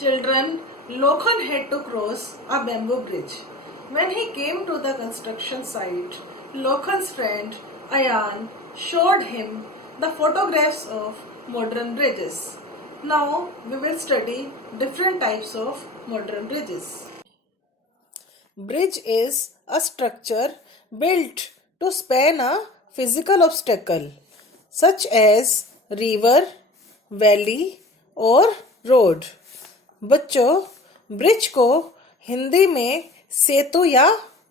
Children, Lokhan had to cross a bamboo bridge. When he came to the construction site, Lokhan's friend Ayan showed him the photographs of modern bridges. Now we will study different types of modern bridges. Bridge is a structure built to span a physical obstacle such as river, valley और road. बच्चों, bridge को हिंदी में सेतु या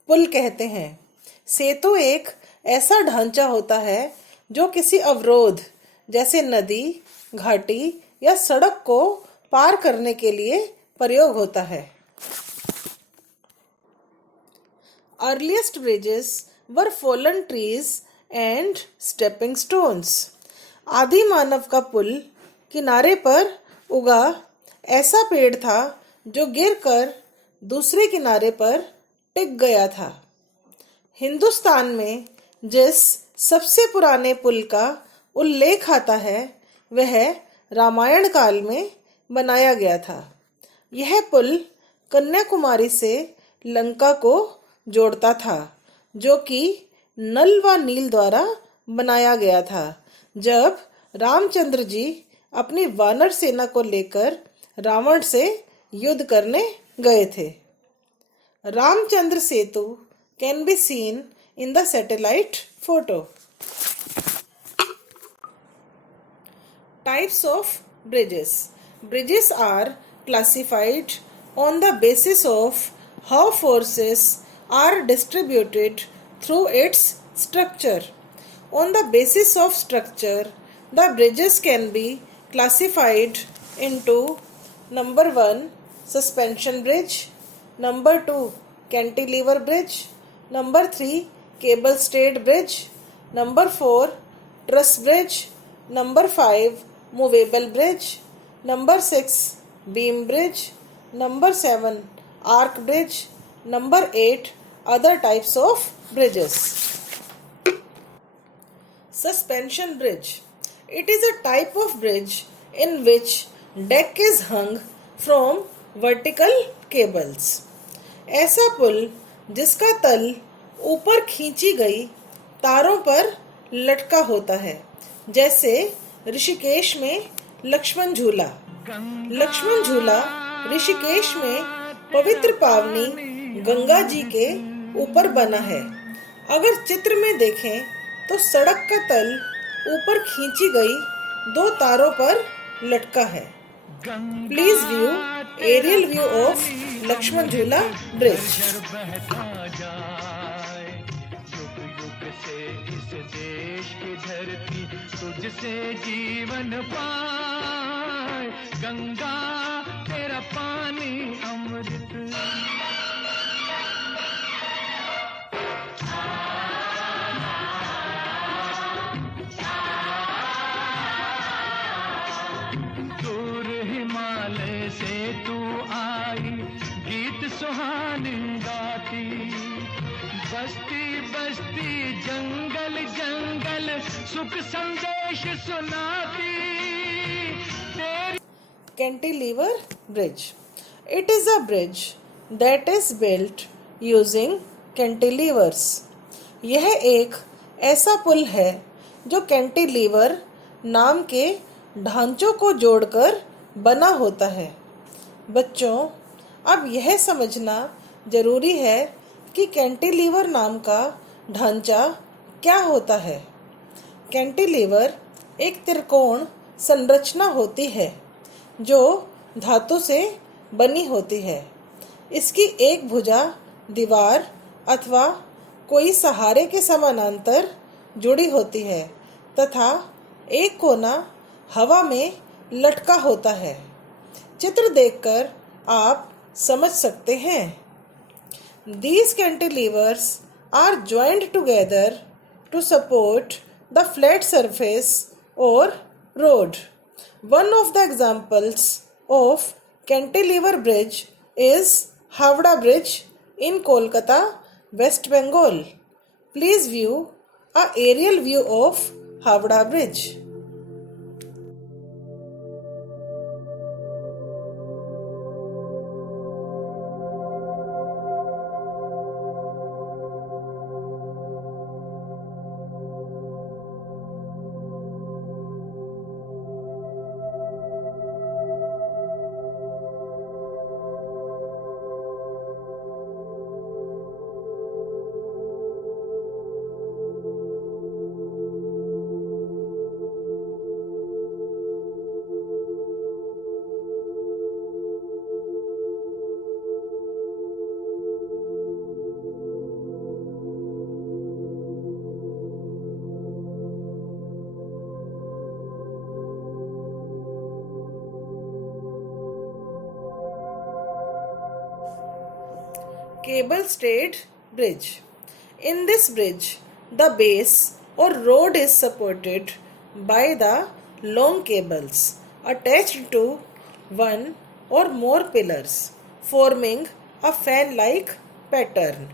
पुल कहते हैं. सेतु एक ऐसा ढांचा होता है जो किसी अवरोध जैसे नदी, घाटी या सड़क को पार करने के लिए प्रयोग होता है. Earliest bridges were fallen trees and stepping stones. आदि मानव का पुल किनारे पर उगा ऐसा पेड़ था जो गिरकर दूसरे किनारे पर टिक गया था. हिंदुस्तान में जिस सबसे पुराने पुल का उल्लेख आता है वह रामायण काल में बनाया गया था. यह पुल कन्याकुमारी से लंका को जोड़ता था, जो कि नल व नील द्वारा बनाया गया था जब रामचंद्र जी अपनी वानर सेना को लेकर रावण से युद्ध करने गए थे. Ramchandra Setu can be seen in the satellite photo. Types of bridges. Bridges are classified on the basis of how forces are distributed through its structure. On the basis of structure, the bridges can be classified into number 1 suspension bridge, number 2 cantilever bridge, number 3 cable stayed bridge, number 4 truss bridge, number 5 movable bridge, number 6 beam bridge, number 7 arc bridge, number 8 other types of bridges. Suspension bridge. It is a type of bridge in which deck is hung from vertical cables. ऐसा पुल जिसका तल ऊपर खींची गई तारों पर लटका होता है, जैसे ऋषिकेश में लक्ष्मण झूला. लक्ष्मण झूला ऋषिकेश में पवित्र पावनी गंगा जी के ऊपर बना है. अगर चित्र में देखें तो सड़क का तल ऊपर खींची गई 2 तारों पर लटका है. Please view aerial view of Lakshman Jhula bridge. तुझसे जीवन पाए गंगा तेरा पानी अमृत. दूर हिमालय से तू आई गीत सुहानी गाती, बस्ती बस्ती जंगल जंगल सुख संदेश सुनाती. Cantilever bridge. It is a bridge that is built using cantilevers. यह एक ऐसा पुल है जो कैंटिलीवर नाम के ढांचों को जोड़कर बना होता है. बच्चों, अब यह समझना जरूरी है कि कैंटिलीवर नाम का ढांचा क्या होता है. कैंटिलीवर एक त्रिकोण संरचना होती है जो धातु से बनी होती है. इसकी एक भुजा दीवार अथवा कोई सहारे के समानांतर जुड़ी होती है तथा एक कोना हवा में लटका होता है. चित्र देखकर आप समझ सकते हैं. These cantilevers are joined together to support the flat surface or road. One of the examples of cantilever bridge is Howrah Bridge in Kolkata, West Bengal. Please view a aerial view of Howrah Bridge. cable stayed bridge. In this bridge, the base or rod is supported by the long cables attached to one or more pillars, forming a fan-like pattern.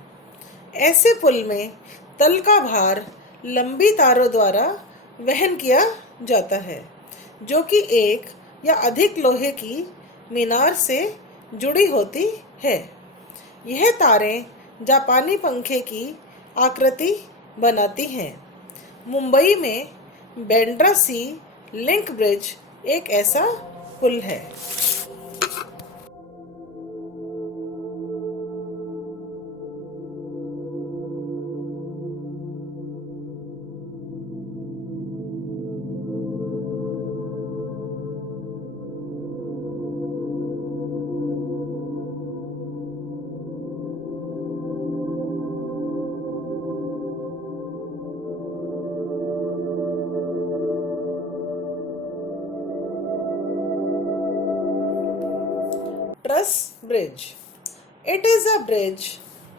ऐसे पुल में तल का भार लंबी तारों द्वारा वहन किया जाता है, जो कि एक या अधिक लोहे की मीनार से जुड़ी होती है। यह तारें जापानी पंखे की आकृति बनाती हैं। मुंबई में बेंड्रा सी लिंक ब्रिज एक ऐसा पुल है। Truss bridge. It is a bridge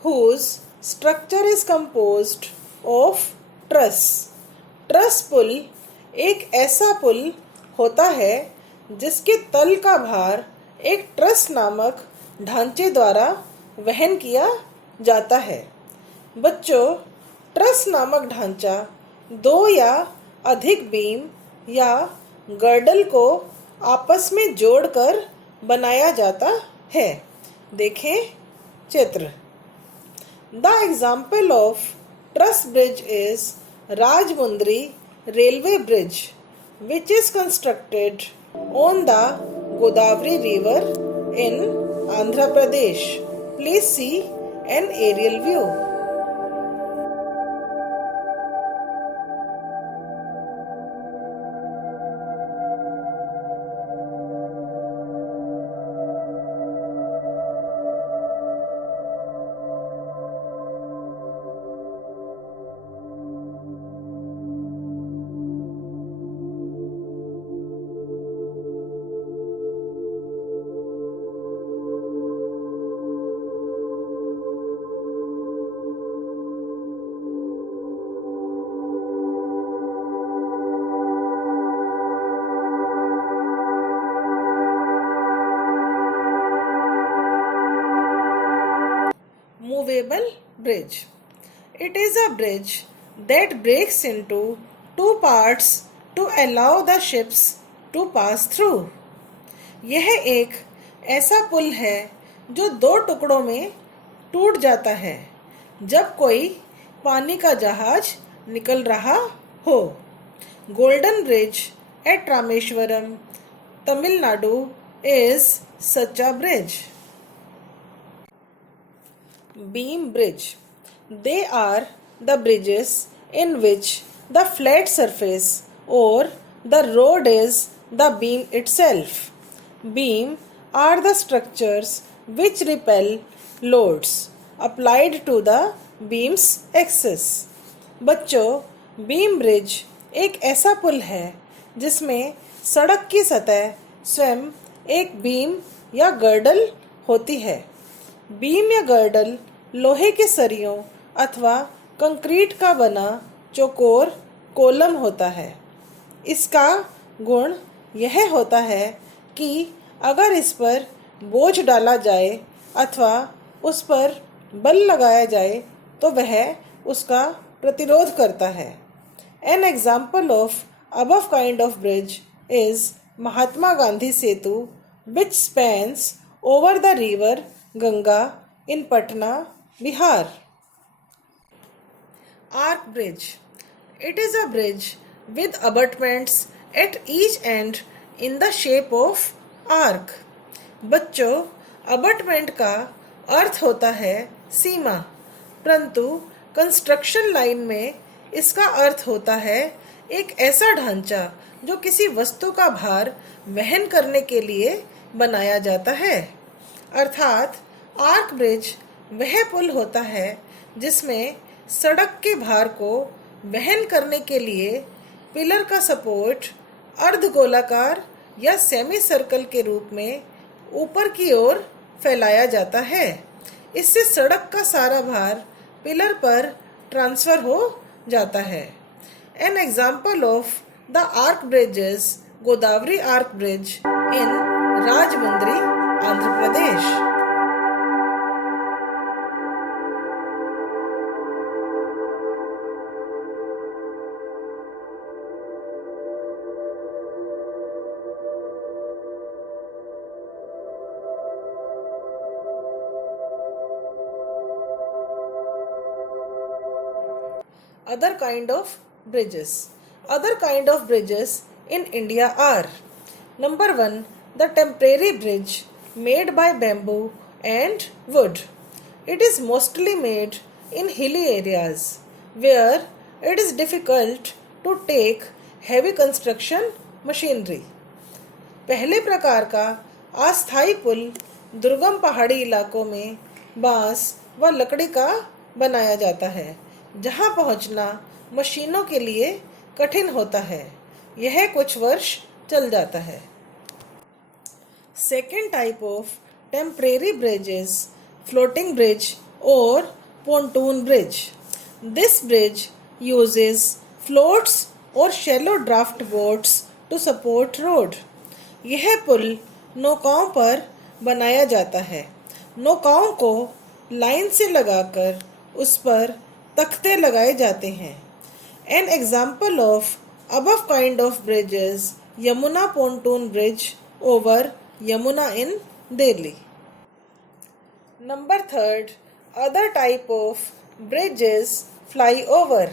whose structure is composed of truss. Truss पुल एक ऐसा पुल होता है जिसके तल का भार एक ट्रस नामक ढांचे द्वारा वहन किया जाता है। बच्चों, ट्रस नामक ढांचा दो या अधिक बीम या गर्डल को आपस में जोड़कर बनाया जाता है। देखें चित्र। The example of truss bridge is Rajahmundry railway bridge, which is constructed on the Godavari river in Andhra Pradesh. Please see an aerial view. Movable bridge. It is a bridge that breaks into two parts to allow the ships to pass through. यह एक ऐसा पुल है जो दो टुकड़ों में टूट जाता है जब कोई पानी का जहाज निकल रहा हो। Golden bridge at Rameswaram, Tamil Nadu is such a bridge. Beam bridge. They are the bridges in which the flat surface or the road is the beam itself. Beam are the structures which repel loads applied to the beam's axis. बच्चों, beam bridge एक ऐसा पुल है जिसमें सड़क की सतह स्वयं एक बीम या गर्डल होती है। बीम या गर्डल लोहे के सरियों अथवा कंक्रीट का बना चौकोर कोलम होता है। इसका गुण यह होता है कि अगर इस पर बोझ डाला जाए अथवा उस पर बल लगाया जाए तो वह उसका प्रतिरोध करता है। An example of above kind of bridge is Mahatma Gandhi Setu, which spans over the river Ganga in Patna, Bihar. Arc bridge. It is a bridge with abutments at each end in the shape of arc. बच्चों, abutment का अर्थ होता है सीमा, परंतु construction line में इसका अर्थ होता है एक ऐसा ढांचा जो किसी वस्तु का भार वहन करने के लिए बनाया जाता है। अर्थात आर्क ब्रिज वह पुल होता है जिसमें सड़क के भार को वहन करने के लिए पिलर का सपोर्ट अर्धगोलाकार या सेमी सर्कल के रूप में ऊपर की ओर फैलाया जाता है। इससे सड़क का सारा भार पिलर पर ट्रांसफर हो जाता है। An example of the arch bridge is Godavari arch bridge in Rajahmundry, Andhra Pradesh. Other kind of bridges. Other kind of bridges in India are: number 1, the temporary bridge made by bamboo and wood. It is mostly made in hilly areas where it is difficult to take heavy construction machinery. पहले प्रकार का अस्थायी पुल दुर्गम पहाड़ी इलाकों में बांस व लकड़ी का बनाया जाता है, जहां पहुंचना मशीनों के लिए कठिन होता है। यह कुछ वर्ष चल जाता है। Second type of temporary bridge is floating bridge और pontoon bridge. This bridge uses floats और shallow draft boats to support road. यह पुल नौकाओं पर बनाया जाता है। नौकाओं को लाइन से लगाकर उस पर तख्ते लगाए जाते हैं। An example of above kind of bridges Yamuna pontoon bridge over Yamuna in Delhi. Number 3, other type of bridge is fly over.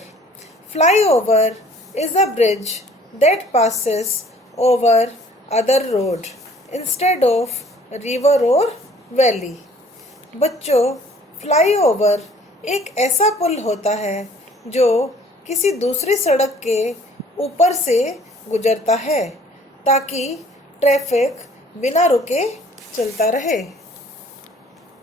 Fly over is a bridge that passes over other road instead of river or valley। बच्चों, fly over एक ऐसा पुल होता है जो किसी दूसरी सड़क के ऊपर से गुजरता है ताकि ट्रैफिक बिना रुके चलता रहे।